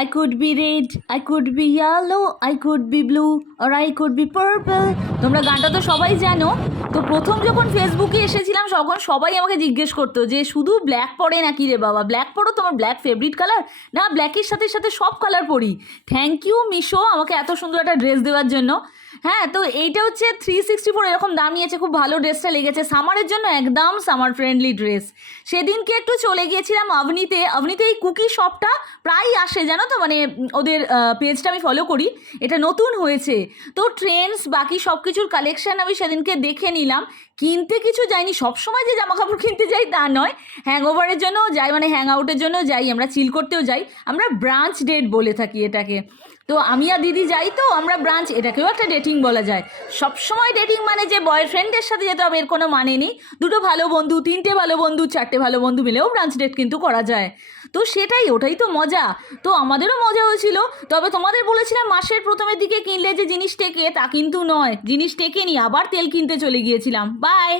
I could be red, I could be yellow, I could be blue, or I could be purple. তোমরা গানটা তো সবাই জানো। তো প্রথম যখন ফেসবুকে এসেছিলাম তখন সবাই আমাকে জিজ্ঞেস করতো যে শুধু ব্ল্যাক পরে নাকি রে বাবা, ব্ল্যাক পরো, তোমার ব্ল্যাক ফেভারিট কালার? না, ব্ল্যাকের সাথে সাথে সব কালার পরি। থ্যাংক ইউ মিশো আমাকে এত সুন্দর একটা ড্রেস দেওয়ার জন্য। হ্যাঁ, তো এইটা হচ্ছে 364 এরকম দাম নিয়েছে, খুব ভালো ড্রেসটা লেগেছে, সামারের জন্য একদম সামার ফ্রেন্ডলি ড্রেস। সেদিনকে একটু চলে গিয়েছিলাম আভনিতে। আভনিতে এই কুকি শপটা প্রায় আসে, জানো তো, মানে ওদের পেজটা আমি ফলো করি, এটা নতুন হয়েছে। তো ট্রেন্ডস বাকি সব কিছুর কালেকশান আমি সেদিনকে দেখে নিলাম। কিনতে কিছু যাইনি, সবসময় যে জামা কাপড় কিনতে যাই তা নয়, হ্যাংওভারের জন্যও যাই, মানে হ্যাং আউটের জন্যও যাই, আমরা চিল করতেও যাই, আমরা ব্রাঞ্চ ডেট বলে থাকি এটাকে। তো আমি আর দিদি যাই, তো আমরা ব্রাঞ্চ, এটাকেও একটা ডেটিং বলা যায়। সবসময় ডেটিং মানে যে বয়ফ্রেন্ডের সাথে যেতে হবে এর কোনো মানে নেই। দুটো ভালো বন্ধু, তিনটে ভালো বন্ধু, চারটে ভালো বন্ধু মিলেও ব্রাঞ্চ ডেট কিন্তু করা যায়। তো সেটাই, ওটাই তো মজা। তো আমাদেরও মজা হয়েছিল। তবে তোমাদের বলেছিলাম মাসের প্রথমের দিকে কিনলে যে জিনিস টেকে, তা কিন্তু নয়, জিনিস টেকেনি, আবার তেল কিনতে চলে গিয়েছিলাম। বাই।